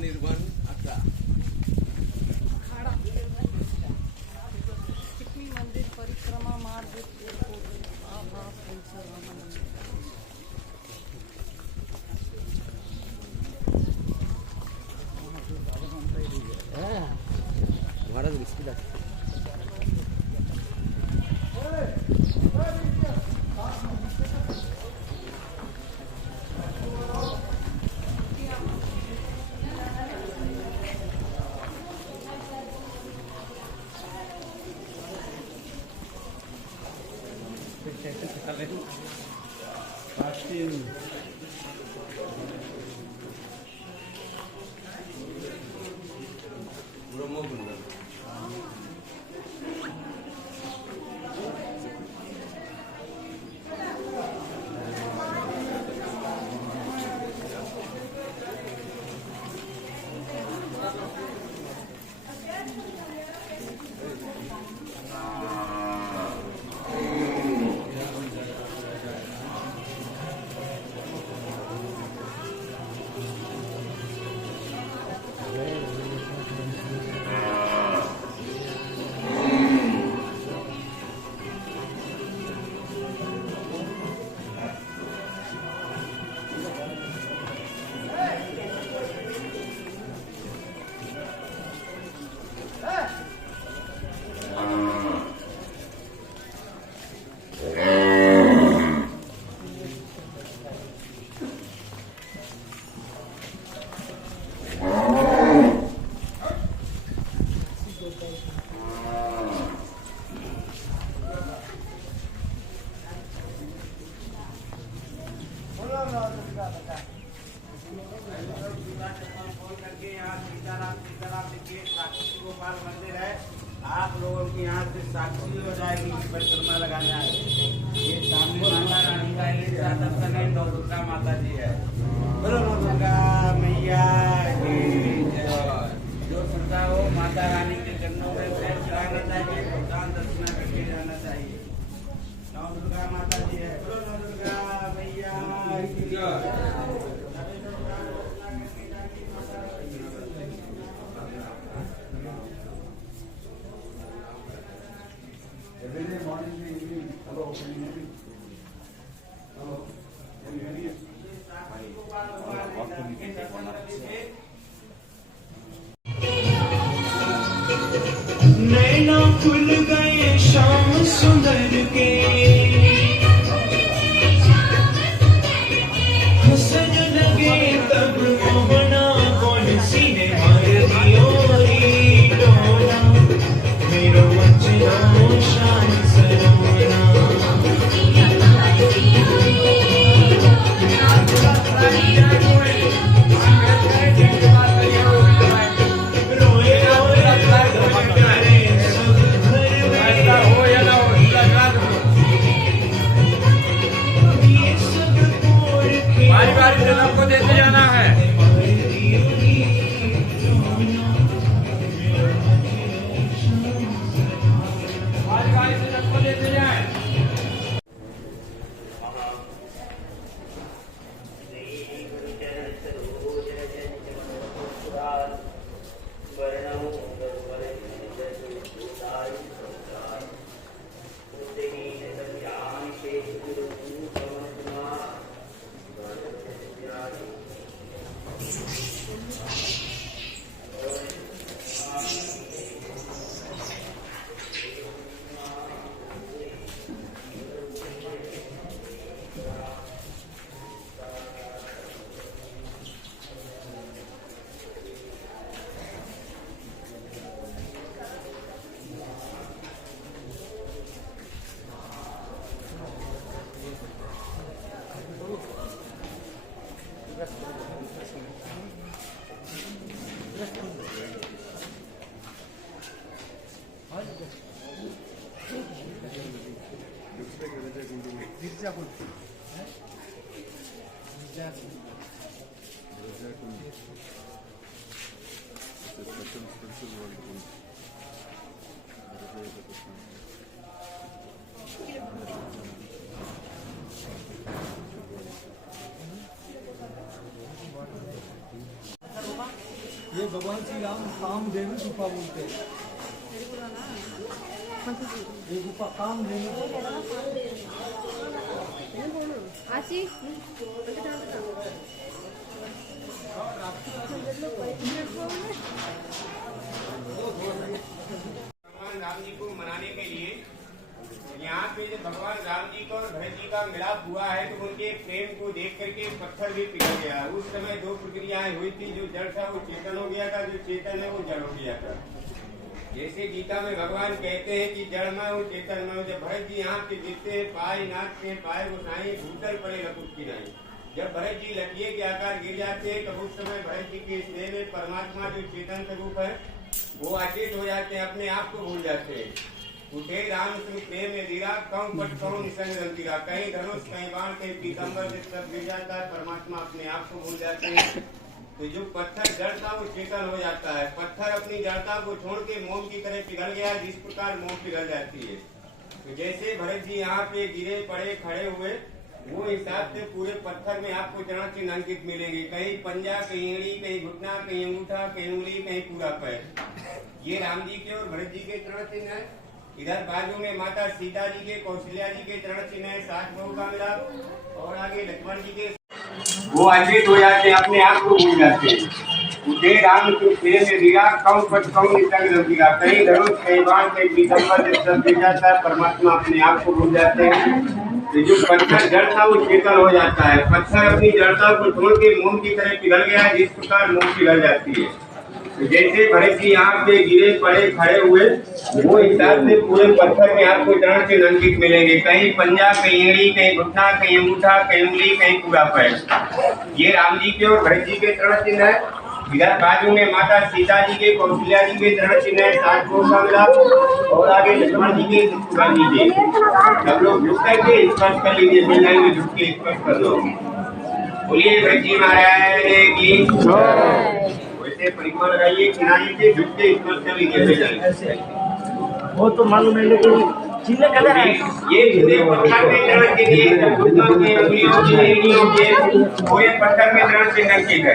महानिर्वाण अखड़ा चिकनी मंदिर परिक्रमा मार्ग महाराज बिस्किट गोपाल मंदिर है। आप लोगों की यहाँ से साक्षी हो जाएगी परिक्रमा लगाने आए। ये सामने माता रानी का ये दर्शन है, नौ दुर्गा माता जी है। बोलो नौ दुर्गा मैया की जय। जो श्रद्धा हो माता रानी के चरणों में पैर चढ़ाना चाहिए, भगवान दर्शन करके जाना चाहिए। नौ दुर्गा माता जी है। बोलो नौ दुर्गा मैया की जय। Every day morning to evening, hello, can you hear me? Hello, can you hear me? नैना खुल गए शाम सुंदर के, हंसन लगे तब मोहना कौन सीने मार दियो रे डोला, मेरो वचना शान सरोना। आपको देते जाना है। बारी से सबको देते जाए। ये भगवान श्री राम कामधेनु गुफा बोलते हैं। ये गुफा कामधेनु आशी भगवान राम जी को मनाने के लिए यहाँ पे जब भगवान राम जी का और भरत जी का मिलाप हुआ है तो उनके प्रेम को देख करके पत्थर भी पिघल गया। उस समय दो प्रक्रियाएं हुई थी, जो जड़ था वो चेतन हो गया था, जो चेतन है वो जड़ हो गया था। जैसे गीता में भगवान कहते हैं कि जड़ में हूँ चेतन में हूँ। जब भरत जी यहाँ पे गिरते हैं, पाए नाचते हैं, पाए गोसाई भूतल पड़े लकुट की नहीं। जब भरत जी लकिए के आकार गिर जाते हैं तब उस समय भरत जी के स्नेह में परमात्मा जो चेतन स्वरूप है वो अचेत हो जाते हैं, अपने आप को भूल जाते हैं। उठे राम तुम प्रेम में गिरा, कौन पट कौन निसंग गिरा। कहीं धनुष कहीं बाण कहीं पीतम्बर से सब गिर जाता है, परमात्मा अपने आप को भूल जाते हैं। तो जो पत्थर जड़ था वो चेतन हो जाता है। पत्थर अपनी जड़ता को छोड़ के मोम की तरह पिघल गया, जिस प्रकार मोम पिघल जाती है। तो जैसे भरत जी यहाँ पे गिरे पड़े खड़े हुए, वो हिसाब से पूरे पत्थर में आपको चरण चिन्ह अंकित मिलेंगे। कहीं पंजा, कहीं एड़ी, कहीं घुटना, कहीं अंगूठा, कहीं उंगली, कहीं पूरा पैर। ये राम जी के और भरत जी के चरण चिन्ह है। इधर बाजू में माता सीता जी के, कौशल्या जी के चरण चिन्ह है, सात बहू का मिलाप, और आगे लक्ष्मण जी के। वो अचेत हो जाते हैं, अपने आप को भूल जाते हैं। उठे राम तुम प्रेम में गिरा, कौन पट कौन निसंग गिरा। कहीं धनुष कहीं बाण कहीं पीतम्बर से सब गिर जाता है, परमात्मा अपने आप को भूल जाते हैं। तो जो पत्थर जड़ था वो चेतन हो जाता है। पत्थर अपनी जड़ता को छोड़ के मोम की तरह पिघल गया, जिस प्रकार मोम पिघल जाती है। तो जैसे भरत जी यहाँ पे गिरे पड़े खड़े हुए, वो हिसाब से पूरे पत्थर में आपको चरण चिन्ह अंकित मिलेंगे। कहीं पंजा, कहीं एड़ी, कहीं घुटना, कहीं अंगूठा, कहीं उंगली, कहीं पूरा पैर। ये राम जी के और भरत जी के चरण चिन्ह है। इधर बाजू में माता सीता जी के, कौशल्या जी के चरण चिन्ह है, सात बहू का मिलाप, और आगे लक्ष्मण जी के, शत्रुघ्न जी के। सब लोग झुक करके स्पर्श कर लीजिए, मिलने में झुक के स्पर्श कर लो। बोलिए भरत जी महाराज की वैसे परिक्रमा लगाइए, किनारे से झुक के स्पर्श कर लीजिए। वो तो मालूम है, लेकिन चिन्ह कदर है। ये पत्थर में चरण के लिए घुटनों के, उंगलियों के, एड़ियों के पूरे पत्थर में चरण चिन्ह अंकित है।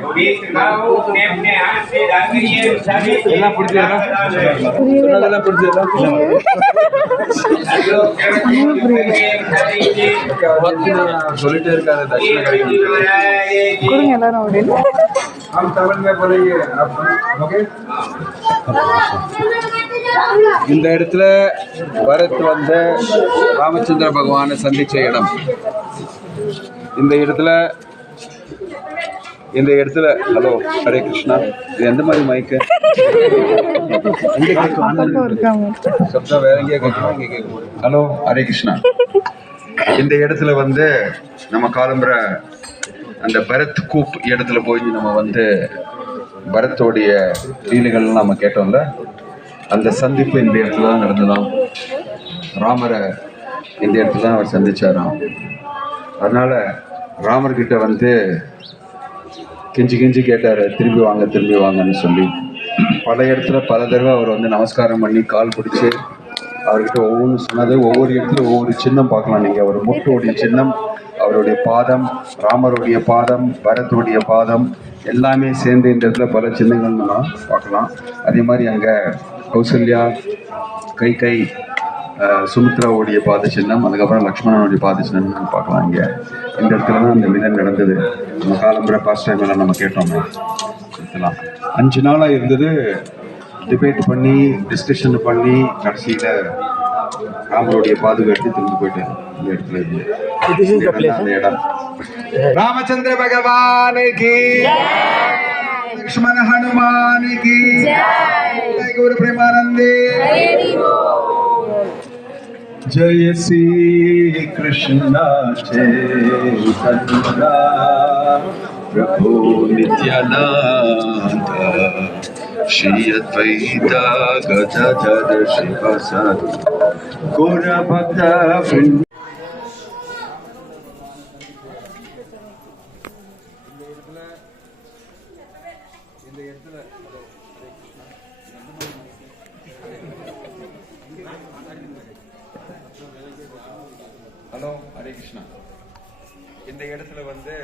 जो भी श्रद्धालु अपने हाथ से डाल करिए, उठाइए, ಎಲ್ಲ ಪುಡ್ದಿಯಲ್ಲ ಅದೆಲ್ಲ ಪುಡ್ದಿಯಲ್ಲ ಸೊಲಿಟೇರ್ का हम तमिल में बोलेंगे आप ओके। இந்த இடத்துல பரத் வந்து ராமச்சந்திர பகவானை சந்திச்ச இடம். இந்த இடத்துல ஹலோ ஹரே கிருஷ்ணா. இது எந்த மாதிரி மைக்கு சப்தம் வேற எங்கேயா கேட்கணும், இங்கே கேட்கணும். ஹலோ ஹரே கிருஷ்ணா. இந்த இடத்துல வந்து நம்ம காலம்புற அந்த பரத் கூப் இடத்துல போய் நம்ம வந்து பரத்தோடைய லீலைகள்லாம் நம்ம கேட்டோம்ல, அந்த சந்திப்பு இந்த இடத்துல தான் நடந்ததாம். ராமரை இந்த இடத்துல தான் அவர் சந்திச்சாராம். அதனால ராமர்கிட்ட வந்து கெஞ்சி கேட்டார், திரும்பி வாங்கன்னு சொல்லி. பல இடத்துல பல தடவை அவர் வந்து நமஸ்காரம் பண்ணி கால் பிடிச்சி அவர்கிட்ட ஒவ்வொன்று சொன்னது. ஒவ்வொரு இடத்துல ஒவ்வொரு சின்னம் பார்க்கலாம் நீங்கள். அவர் முட்டோடைய சின்னம், அவருடைய பாதம், ராமருடைய பாதம், பரத்துடைய பாதம் எல்லாமே சேர்ந்து இந்த இடத்துல பல சின்னங்கள் நம்ம பார்க்கலாம். அதே மாதிரி அங்கே கௌசல்யா, கை சுமித்ராவுடைய பாத சின்னம், அதுக்கப்புறம் லக்ஷ்மணனுடைய பாத சின்னம் நம்ம பார்க்கலாம். இங்கே இந்த இடத்துல தான் அந்த விதம் நடந்தது. நம்ம காலம்புற பாஸ்ட் டைம் எல்லாம் நம்ம கேட்டோம். இதெல்லாம் 5 நாளாக இருந்தது. டிபேட் பண்ணி டிஸ்கஷன் பண்ணி கடைசியில் ராமருடைய பாதுகாத்து திரும்பி போயிட்டு இந்த இடத்துல இருந்து அந்த இடம். ராமச்சந்திர பகவான் கி, लक्ष्मण हनुमान की जय, गुरु प्रेमानंदे जय श्री कृष्ण चैतन्य प्रभु नित्यानंद श्री अद्वैत गदाधर शिवासादि गौर भक्त वृंद. ஹலோ ஹரே கிருஷ்ணா. இந்த இடத்துல வந்து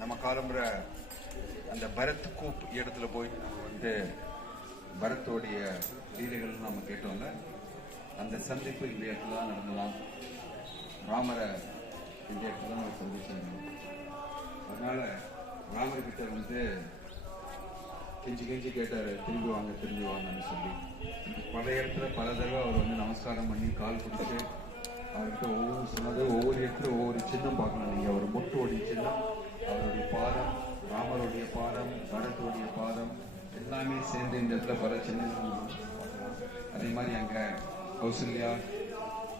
நம்ம காலம்புற அந்த பரத் கூப் இடத்துல போய் வந்து பரத்தோடைய லீலைகள் நம்ம கேட்டோம்ல, அந்த சந்திப்பு இந்த இடத்துல தான் நடந்தலாம். ராமரை இந்த இடத்துல தான் சந்திச்சாங்க. அதனால ராமர்கிட்ட வந்து கெஞ்சி கெஞ்சி கேட்டாரு, திரும்பி வாங்கன்னு சொல்லி. பல இடத்துல பல தடவை அவர் வந்து நமஸ்காரம் பண்ணி கால் பிடிச்சு அவர்கிட்ட ஒவ்வொரு சொன்னது, ஒவ்வொரு இடத்துல ஒவ்வொரு சின்னம் பார்க்கலாம் நீங்க. அவர் முட்டோடைய சின்னம், அவருடைய பாதம், ராமருடைய பாதம், பரத்துடைய பாதம் எல்லாமே சேர்ந்து இந்த இடத்துல பல சின்னங்கள் பார்க்கலாம். அதே மாதிரி அங்க கௌசல்யா,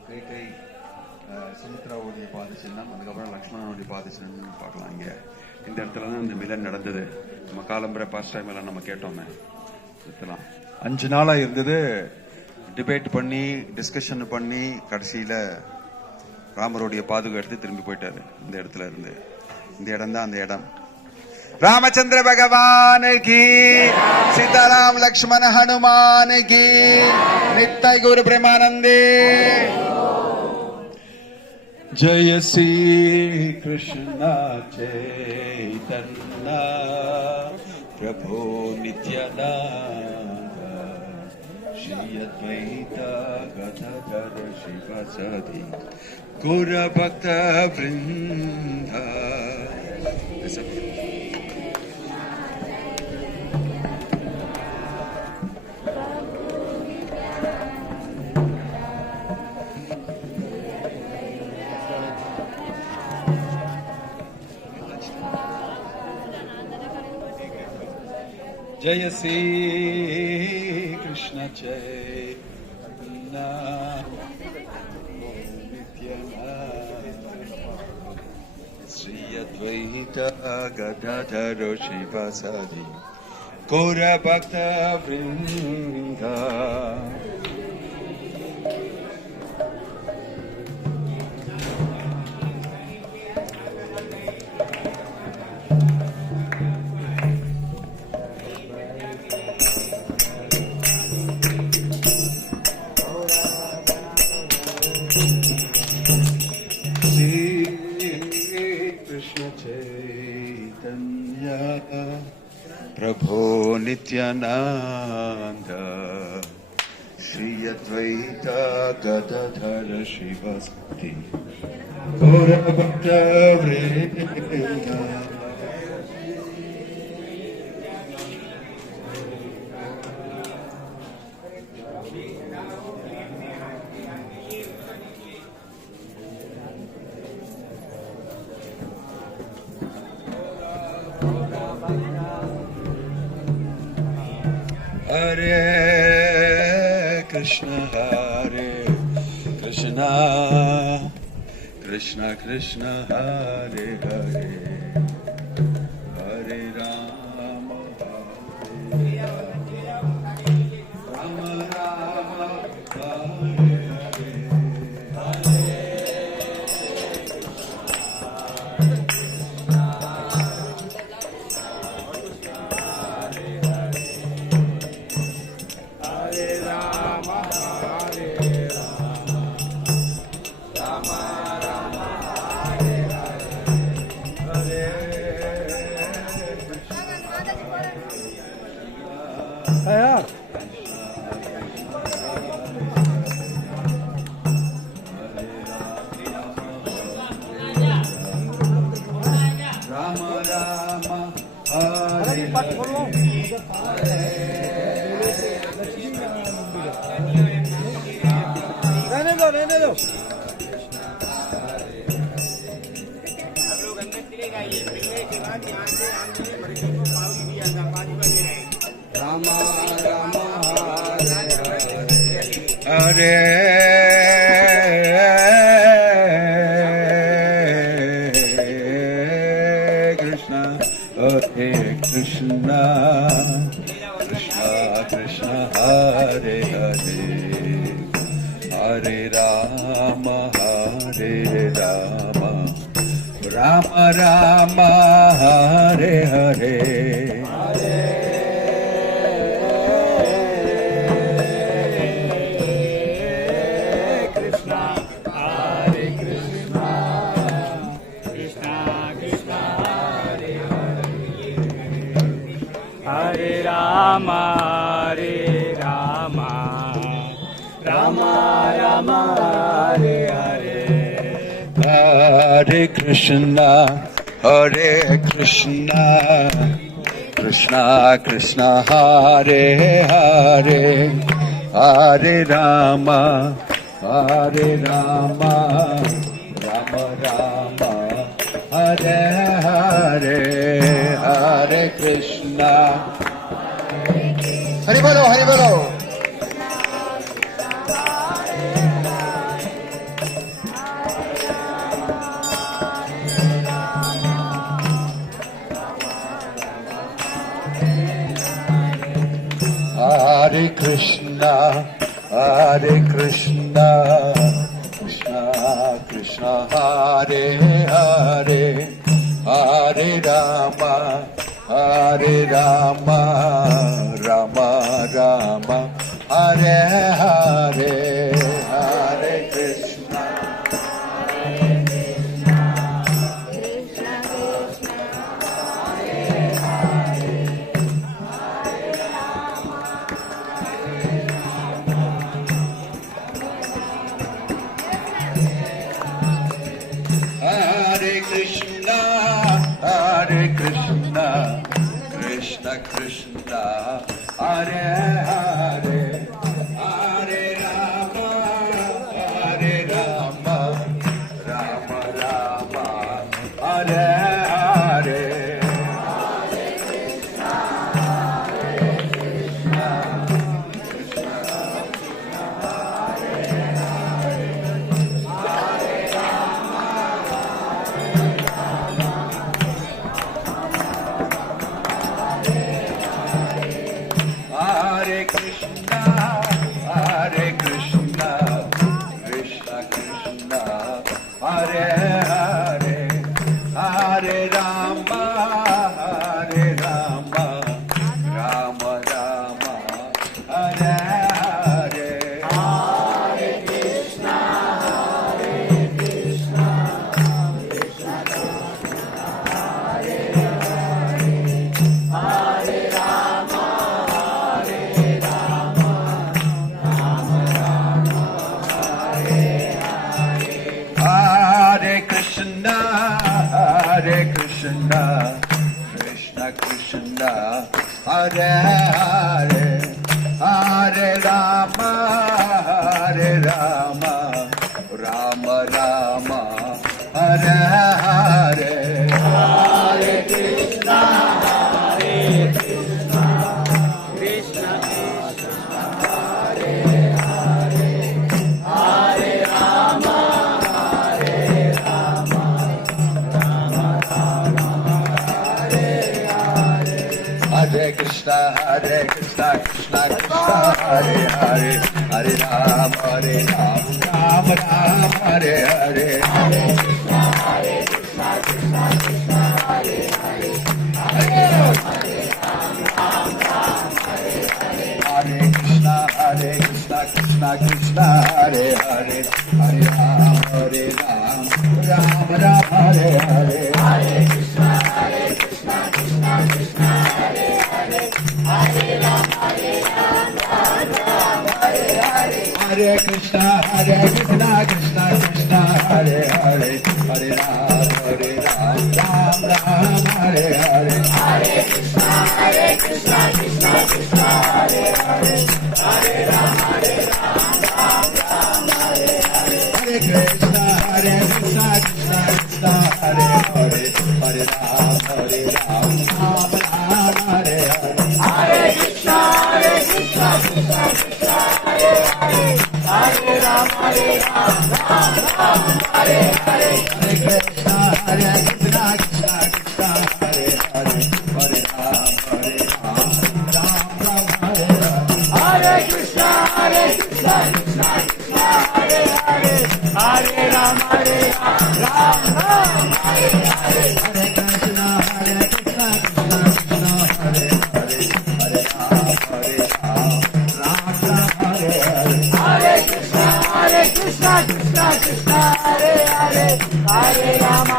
கைகை, சுமித்ராவுடைய பாத சின்னம், அதுக்கப்புறம் லக்ஷ்மணனுடைய பாத சின்னம் பார்க்கலாம். இங்க இந்த இடத்துல தான் இந்த மிலன் நடந்தது. நம்ம காலம்பரை பாஸ்ட் டைம் எல்லாம் நம்ம கேட்டோமே. 5 நாளா இருந்தது. டிபேட் பண்ணி டிஸ்கஷன் பண்ணி கடைசியில ராமருடைய பாதுகா எடுத்து திரும்பி போயிட்டாரு. இந்த இடத்துல இருந்து இந்த இடம் தான் அந்த இடம். रामचंद्र भगवान की, सीताराम लक्ष्मण हनुमान की, नित्य गुरु प्रेमानंदे। जय श्री कृष्ण चैतन्य प्रभु नित्यानंद, श्री अद्वैत गदाधर शिवासादि गौर भक्त वृंद। जय श्री कृष्ण चैतन्य श्री अद्वैत गदाधर शिवासादि गौर भक्त वृंद। प्रभो नित्यानंद, श्री अद्वैत गदाधर शिवासादि गौर भक्त वृंद। हरे कृष्ण कृष्ण कृष्ण हरे हरे, हरे राम हरे राम, राम राम हरे हरे, रहने दो। हम लोग अंदर चले जाइए, मिलने के बाद यहाँ से आंगन में बच्चों को पावली दिया था, 5 बजे रहे। राम राम हरे कृष्ण कृष्ण कृष्ण हरे हरे, हरे Ram Ram Ram Hare Hare. Hare Rama, Rama Rama, Hare Hare. Hare Krishna, Hare Krishna, Krishna Krishna, Hare Hare, Hare Rama, Rama Rama, Hare Hare, Hare Krishna. Hari Bolo, Hari Bolo. Hare Krishna, Hare Krishna, Krishna Krishna, Hare Hare, Hare Rama, Rama Rama, Hare Hare, Hare Krishna. Hare Krishna, Hare Krishna, Krishna Krishna, Hare Hare, Hare Rama, Rama Rama, Hare Hare. Hare Krishna, Hare Krishna, Krishna Krishna, Hare Hare, Hare Rama, Rama Rama, Hare Hare. Hare Krishna, Krishna Krishna, Hare Hare, Hare Rama. Hare Krishna, Hare Krishna, Krishna Krishna, Hare Hare, Hare Rama, Rama Rama, Hare Hare. Hare Krishna, Hare Krishna, Krishna Krishna, Hare Hare, Hare Rama. Hare Krishna, Krishna Krishna, Hare Hare, Hare Rama, Rama Rama, Hare Hare. Hare Krishna, Krishna Krishna, Hare Hare, Hare Rama, Hare Krishna, Krishna Krishna, Hare Hare, Hare Rama, Rama Rama, Hare Hare. Hare Krishna, Krishna Krishna, Hare Hare, Hare Rama, Rama Rama, Hare Hare. Hare Krishna, Krishna Krishna, Hare Hare, Hare Rama, Rama Rama, Hare Hare. Hare Krishna, Krishna Krishna, Hare Hare, Hare Rama, Rama Rama, Hare Hare. Hare Krishna, Krishna Krishna, Hare Hare, Hare Rama, Rama Rama, Hare Hare. Hare Krishna, Krishna Krishna, Hare Hare, Hare Rama, Rama Rama, Hare Hare. Hare Krishna, Krishna Krishna, Hare Hare, Hare Rama, Rama Rama, Hare Hare. Hare Krishna, Krishna Krishna, Hare Hare, Hare Rama, Rama Rama, Hare Hare. Hare Krishna, Krishna Krishna, Hare Hare, Hare Rama, Rama Rama, Hare Hare. Hare Krishna, Krishna Krishna, Hare Hare, Hare Rama,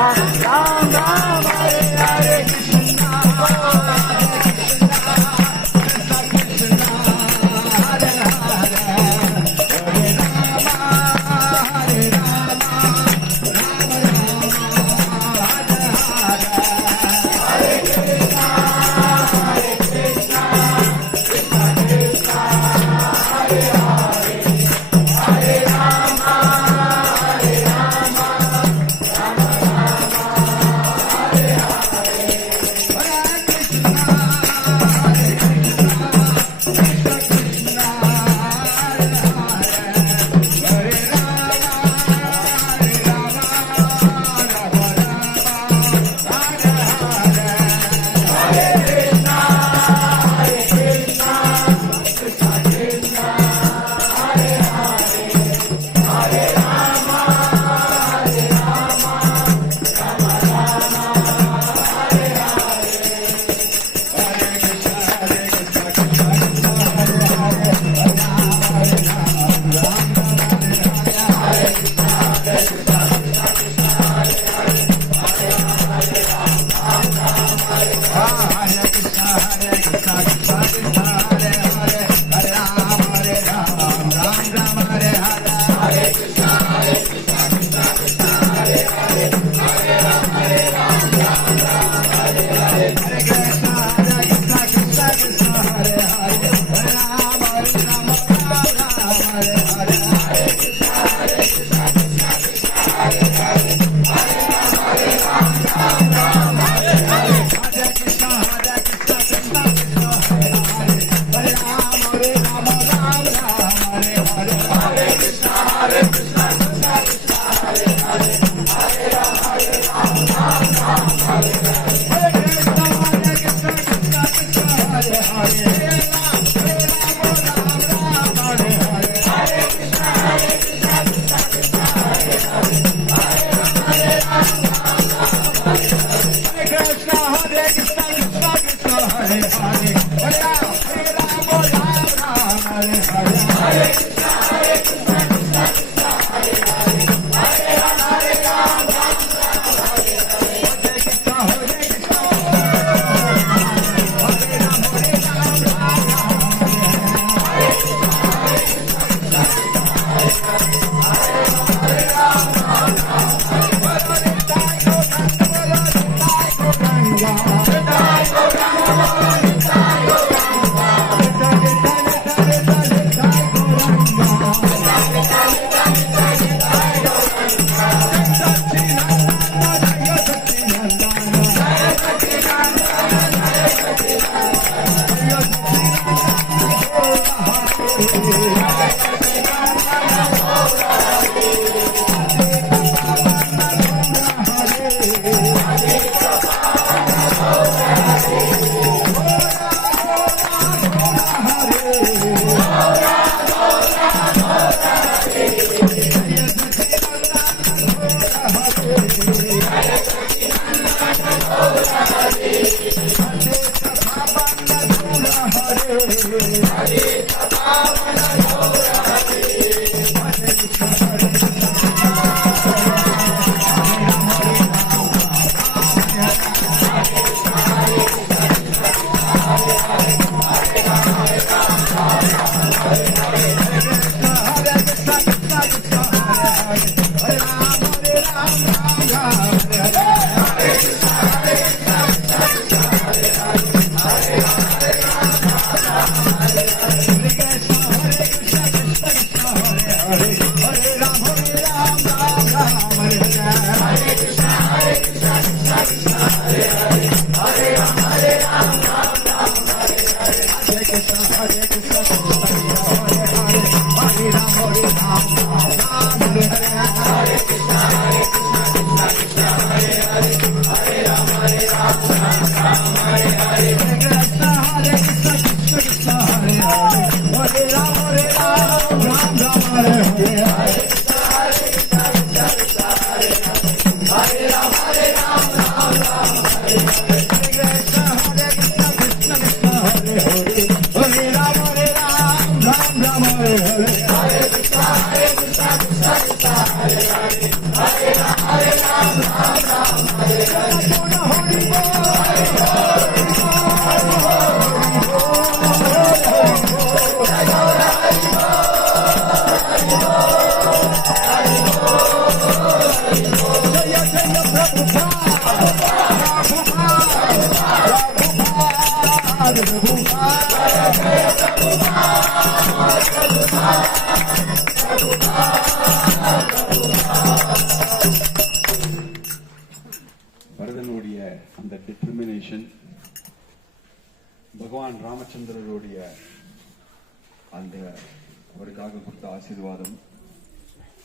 Rama Rama, Hare Hare. Krishna, பரதனுடைய அந்த determination, பகவான் ராமச்சந்திரருடைய அந்த அவருக்காக கொடுத்த ஆசீர்வாதம்,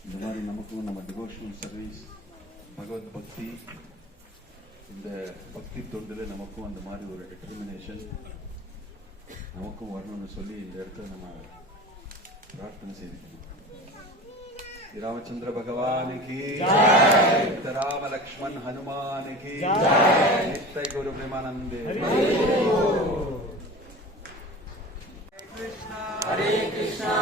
இந்த மாதிரி நமக்கும் நம்ம டிவோஷனல் சர்வீஸ், பகவத் பக்தி, இந்த பக்தி தொண்டில் நமக்கும் அந்த மாதிரி ஒரு டிட்டர்மினேஷன் நமக்கும் வரணும்னு சொல்லி இந்த இடத்துல நம்ம பிரார்த்தனை செய்துக்கணும். श्री रामचंद्र भगवान की जय, राम लक्ष्मण हनुमान की जय, नित्य गुरु प्रेमानंदे। हरे कृष्णा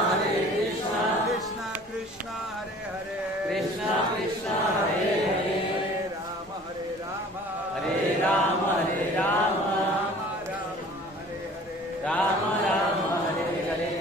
कृष्णा कृष्णा हरे हरे, कृष्णा कृष्णा हरे हरे, हरे राम हरे राम हरे Ram Ram Hare Hare, Ram Ram Hare Hare,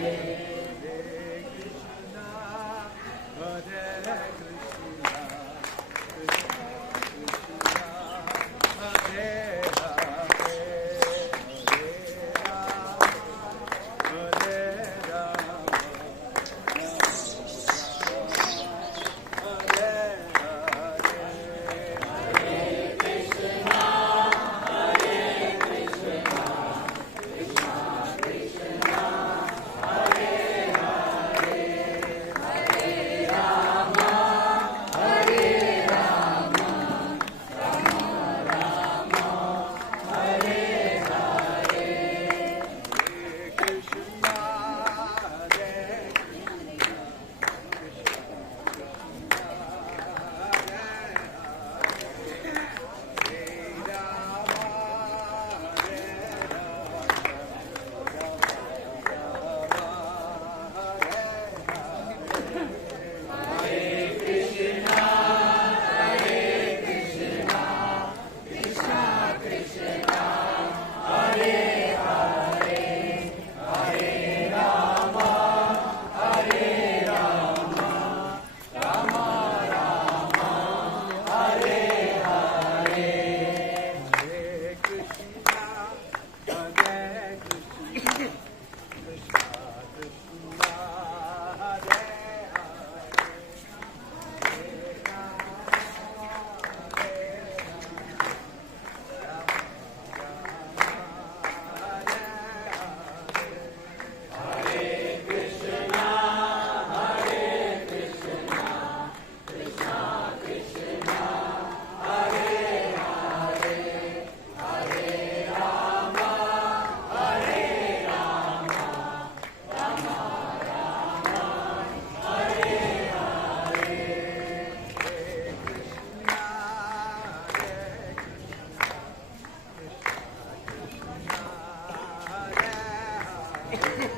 Hare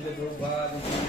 Shri Prabhupada